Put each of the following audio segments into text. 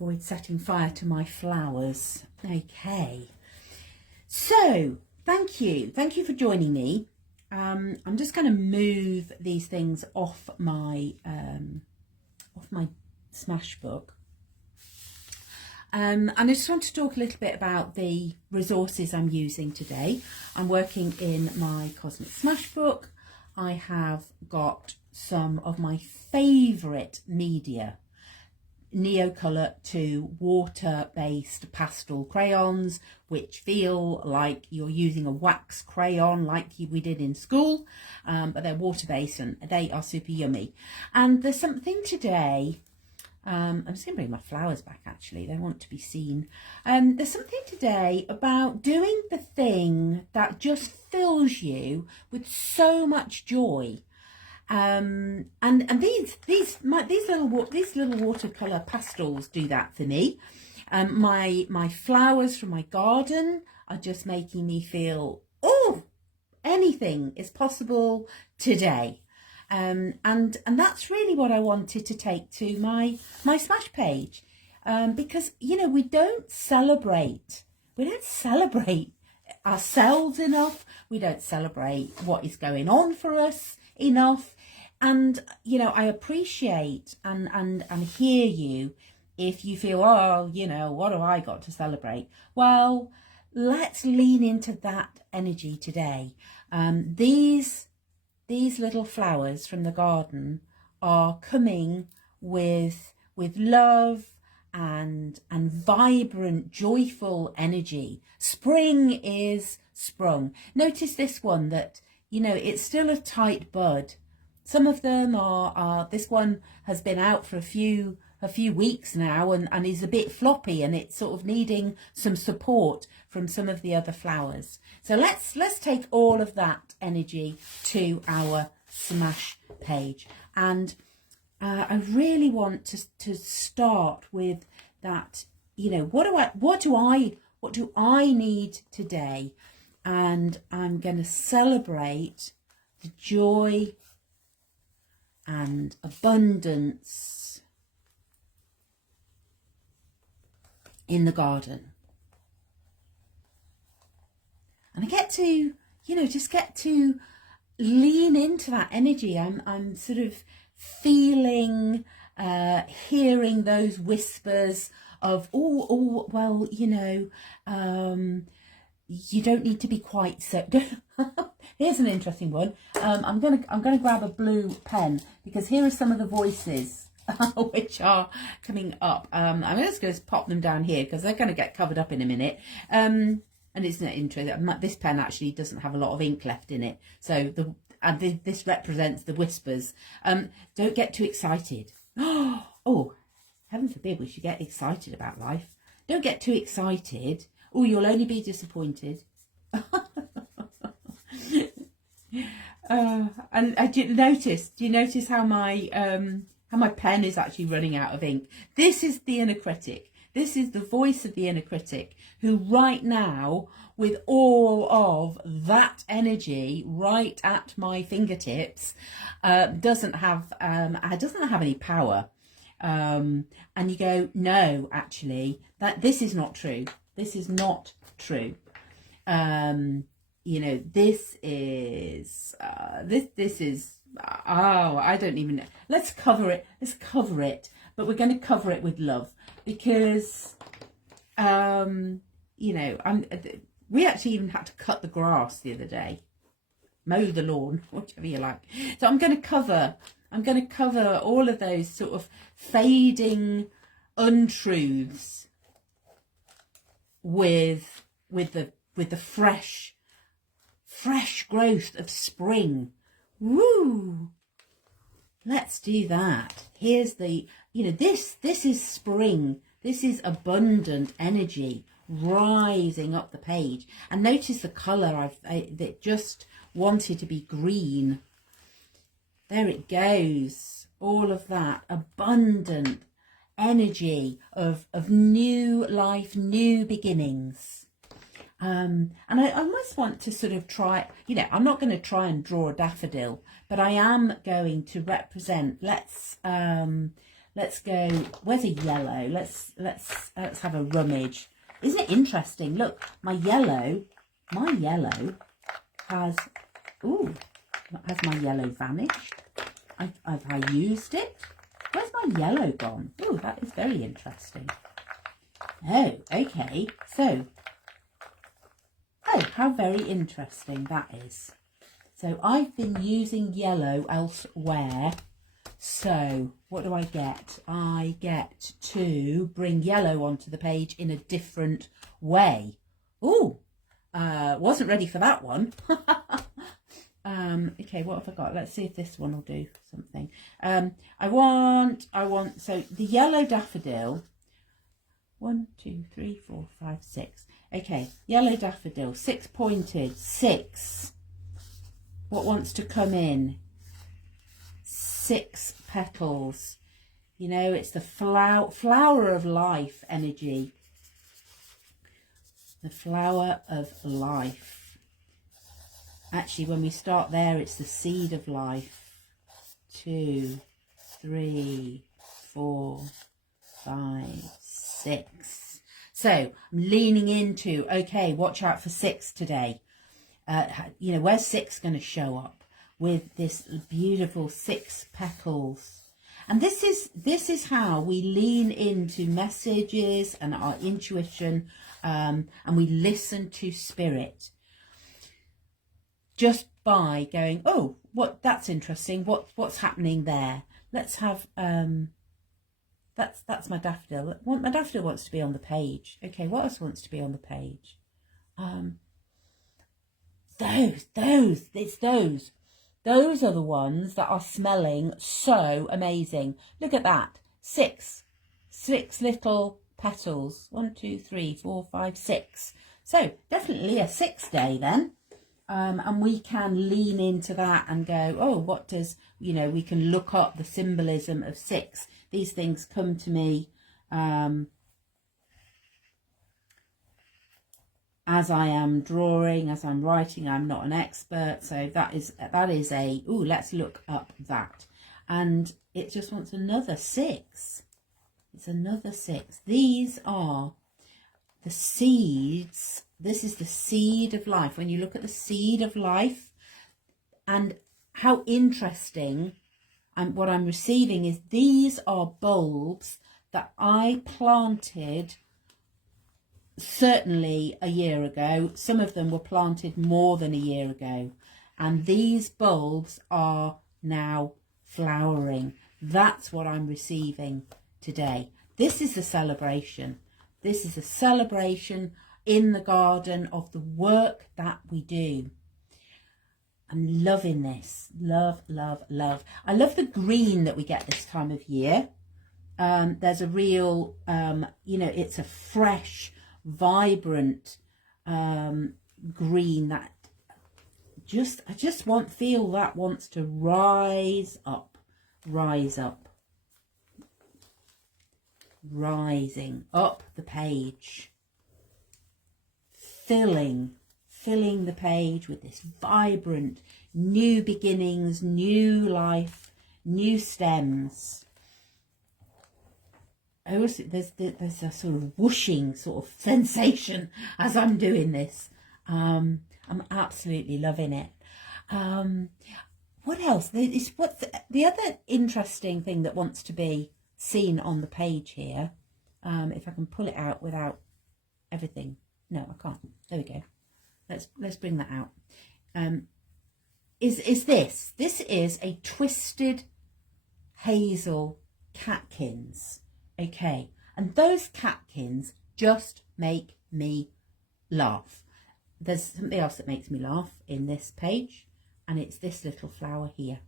avoid setting fire to my flowers. Okay, so thank you for joining me. I'm just going to move these things off my Smashbook. And I just want to talk a little bit about the resources I'm using today. I'm working in my Cosmic Smashbook. I have got some of my favourite media, Neocolor II water-based pastel crayons, which feel like you're using a wax crayon like we did in school, but they're water-based and they are super yummy. And there's something today, I'm just going to bring my flowers back actually, they want to be seen. There's something today about doing the thing that just fills you with so much joy. And these little watercolor pastels do that for me. My flowers from my garden are just making me feel, oh, anything is possible today. And that's really what I wanted to take to my Smash page, because you know we don't celebrate ourselves enough. We don't celebrate what is going on for us enough. And you know, I appreciate and hear you if you feel, oh, you know, what have I got to celebrate? Well, let's lean into that energy today. These little flowers from the garden are coming with love and vibrant, joyful energy. Spring is sprung. Notice this one that, you know, it's still a tight bud. Some of them are this one has been out for a few weeks now and is a bit floppy, and it's sort of needing some support from some of the other flowers. So let's take all of that energy to our Smash page. And I really want to start with that, you know, what do I need today? And I'm going to celebrate the joy and abundance in the garden. And I get to, you know, just get to lean into that energy. I'm sort of feeling, hearing those whispers of, oh, well, you know, you don't need to be quite so. Here's an interesting one. I'm gonna grab a blue pen, because here are some of the voices which are coming up. I'm just going to pop them down here because they're going to get covered up in a minute. And it's not interesting. This pen actually doesn't have a lot of ink left in it, so this represents the whispers. Don't get too excited. Oh, heaven forbid we should get excited about life. Don't get too excited. Oh, you'll only be disappointed. And do you notice how my pen is actually running out of ink? This is the inner critic. This is the voice of the inner critic, who right now, with all of that energy right at my fingertips, doesn't have any power. And you go, no, actually, this is not true. This is not true. You know, this is I don't even know. Let's cover it, but we're going to cover it with love, because you know, we actually even had to cut the grass the other day, mow the lawn, whatever you like. So I'm going to cover all of those sort of fading untruths with the fresh growth of spring. Woo! Let's do that. Here's the, you know, this is spring. This is abundant energy rising up the page. And notice the colour that just wanted to be green. There it goes. All of that abundant energy of new life, new beginnings. And I almost want to sort of try, you know, I'm not going to try and draw a daffodil, but I am going to represent, let's Let's go, where's a yellow? Let's have a rummage. Isn't it interesting? Look, my yellow has, ooh, has my yellow vanished? Have I used it? Where's my yellow gone? Oh, that is very interesting. Oh, okay. So, oh, how very interesting that is. So I've been using yellow elsewhere. So what do I get? I get to bring yellow onto the page in a different way. Ooh, wasn't ready for that one. Okay, what have I got? Let's see if this one will do something. I want, so the yellow daffodil, 1, 2, 3, 4, 5, 6. Okay, yellow daffodil, 6 pointed, 6. What wants to come in? 6 petals. You know, it's the flower of life energy. The flower of life. Actually, when we start there, it's the seed of life. 2, 3, 4, 5, 6. So I'm leaning into, okay, watch out for 6 today. You know, where's 6 going to show up with this beautiful 6 petals? And this is how we lean into messages and our intuition, and we listen to spirit. Just by going, oh, that's interesting. What's happening there? Let's have that's my daffodil. My daffodil wants to be on the page. Okay, what else wants to be on the page? Those are the ones that are smelling so amazing. Look at that. 6 little petals. 1, 2, 3, 4, 5, 6. So definitely a 6 day then. And we can lean into that and go, oh, what does, you know, we can look up the symbolism of 6. These things come to me as I am drawing, as I'm writing. I'm not an expert, so that is a, ooh, let's look up that. And it just wants another 6. It's another 6. These are the seeds. This is the seed of life. When you look at the seed of life, and how interesting, and what I'm receiving is these are bulbs that I planted certainly a year ago. Some of them were planted more than a year ago, and these bulbs are now flowering. That's what I'm receiving today. This is a celebration. This is a celebration in the garden of the work that we do. I'm loving this. Love, love, love. I love the green that we get this time of year. There's a real, you know, it's a fresh, vibrant green that I just feel that wants to rise up, rising up the page, filling the page with this vibrant new beginnings, new life, new stems. I also, there's a sort of whooshing sort of sensation as I'm doing this. I'm absolutely loving it. What else? What's the other interesting thing that wants to be seen on the page here? If I can pull it out without everything. No, I can't. There we go. Let's bring that out. Is this? This is a twisted hazel catkins. Okay, and those catkins just make me laugh. There's something else that makes me laugh in this page, and it's this little flower here.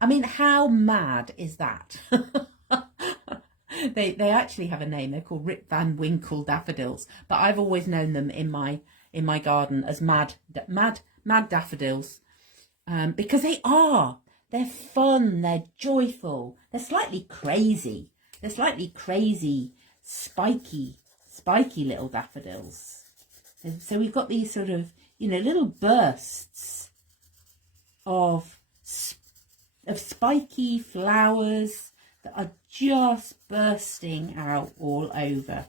I mean, how mad is that? They actually have a name. They're called Rip Van Winkle daffodils, but I've always known them in my garden as mad daffodils, because they're fun, they're joyful, they're slightly crazy, spiky little daffodils. So we've got these sort of, you know, little bursts of of spiky flowers that are just bursting out all over,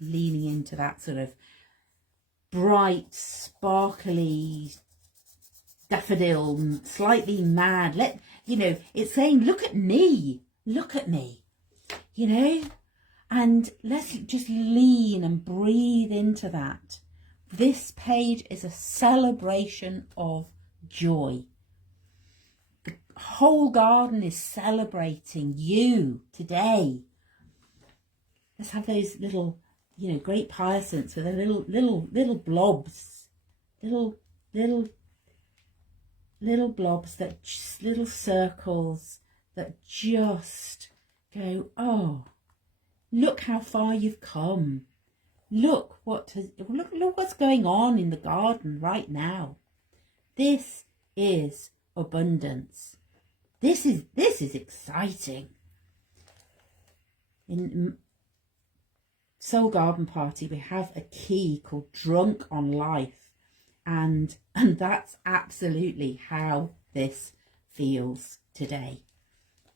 leaning into that sort of bright, sparkly daffodil, slightly mad. It's saying, look at me, and let's just lean and breathe into that. This page is a celebration of joy. The whole garden is celebrating you today. Let's have those little, great hyacinths with their little blobs, little blobs, little circles that just go, oh, look how far you've come. Look what's going on in the garden right now. This is abundance. This is exciting. In Soul Garden Party, we have a key called Drunk on Life, and that's absolutely how this feels today.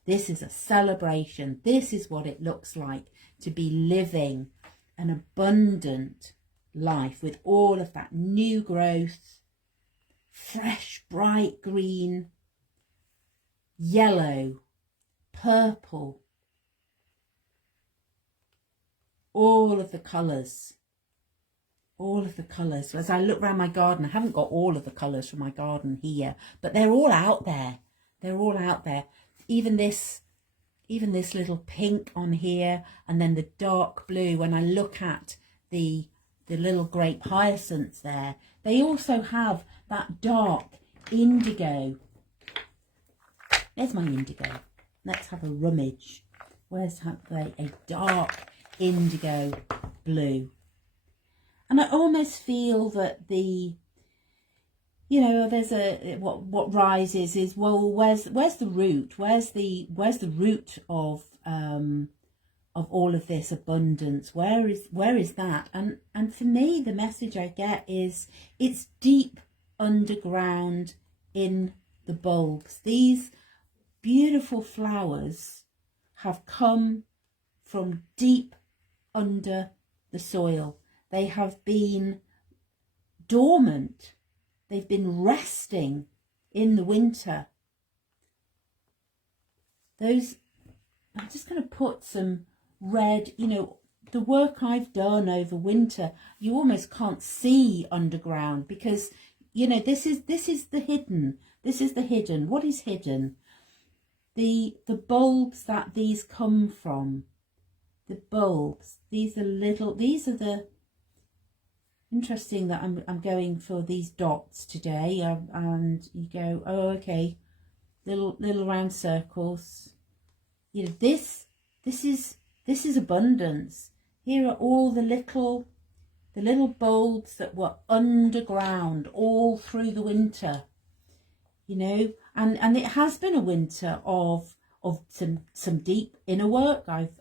This is a celebration. This is what it looks like to be living an abundant life with all of that new growth, fresh, bright green, yellow, purple, all of the colours. As I look around my garden, I haven't got all of the colours from my garden here, but they're all out there. Even this little pink on here, and then the dark blue. When I look at the little grape hyacinths there, they also have that dark indigo. There's my indigo. Let's have a rummage. Where's a dark indigo blue? And I almost feel that there's what rises is, well, where's the root? Where's the root of all of this abundance? Where is that? And for me, the message I get is it's deep underground in the bulbs. These beautiful flowers have come from deep under the soil. They have been dormant. They've been resting in the winter. I'm just going to put some red, the work I've done over winter, you almost can't see underground because, this is the hidden. This is the hidden. What is hidden? The bulbs that these come from. The bulbs. These are the interesting that I'm going for these dots today, and you go, oh, okay, little round circles. This is abundance. Here are all the little bulbs that were underground all through the winter, and it has been a winter of some deep inner work. I've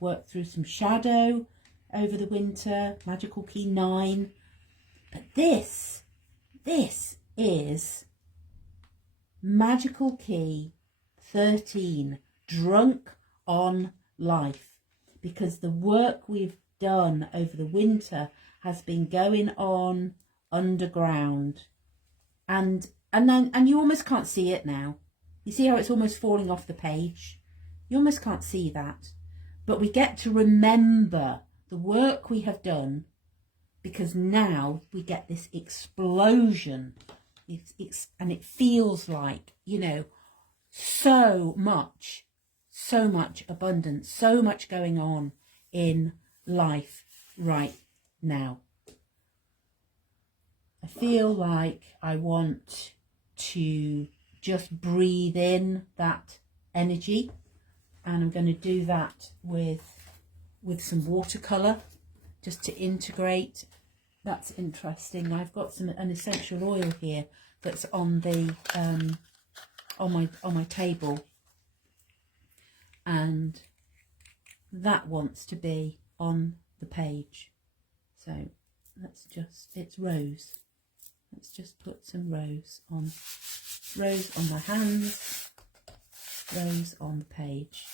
worked through some shadow over the winter, magical key 9, but this is magical key 13, drunk on life, because the work we've done over the winter has been going on underground, and you almost can't see it now. You see how it's almost falling off the page? You almost can't see that, but we get to remember the work we have done, because now we get this explosion. And it feels like, so much abundance, so much going on in life right now. I feel like I want to just breathe in that energy, and I'm going to do that with some watercolor just to integrate. That's interesting. I've got an essential oil here that's on the on my table, and that wants to be on the page. So it's rose. Let's just put some rose on my hands, rose on the page.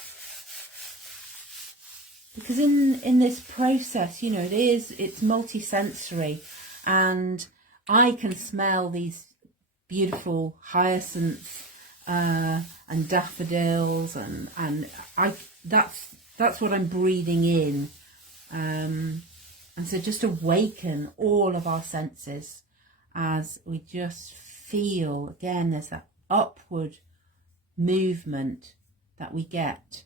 Because in this process, you know, it's multi-sensory, and I can smell these beautiful hyacinths and daffodils, and that's what I'm breathing in, and so just awaken all of our senses as we just feel, again, there's that upward movement that we get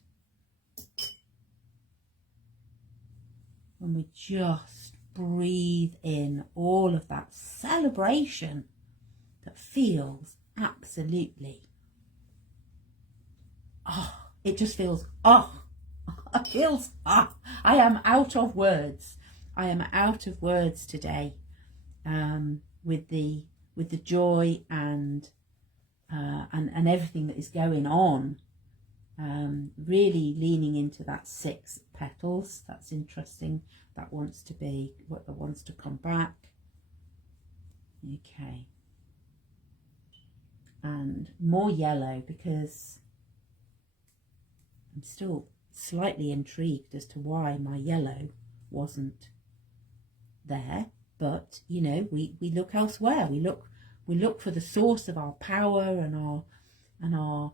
when we just breathe in all of that celebration that feels absolutely, it just feels, it feels, I am out of words. I am out of words today, with the joy and everything that is going on. Really leaning into that 6 petals. That's interesting. That wants to come back. Okay. And more yellow, because I'm still slightly intrigued as to why my yellow wasn't there. But you know, we look elsewhere. We look for the source of our power and our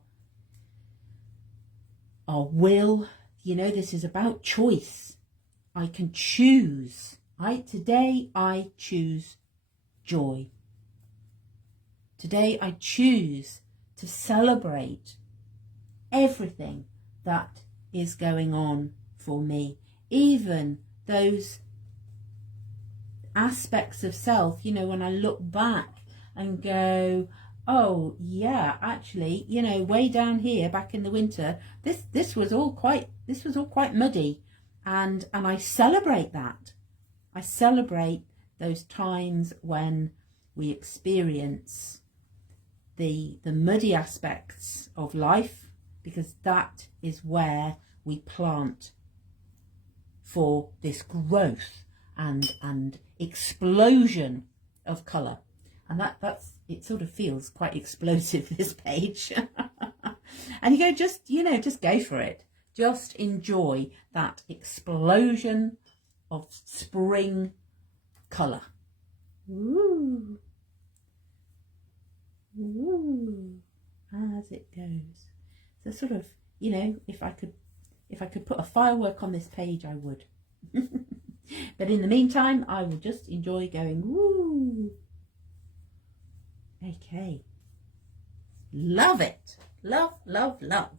will. You know, this is about choice. I can choose. Today I choose joy. Today I choose to celebrate everything that is going on for me, even those aspects of self, you know, when I look back and go, oh yeah, actually, you know, way down here back in the winter, this was all quite muddy, and I celebrate that. I celebrate those times when we experience the muddy aspects of life, because that is where we plant for this growth and explosion of colour. And that's it, sort of feels quite explosive, this page. And you go, just go for it. Just enjoy that explosion of spring colour. Ooh. Ooh. As it goes. So sort of, you know, if I could put a firework on this page, I would. But in the meantime, I will just enjoy going, woo. Okay. Love it. Love, love, love.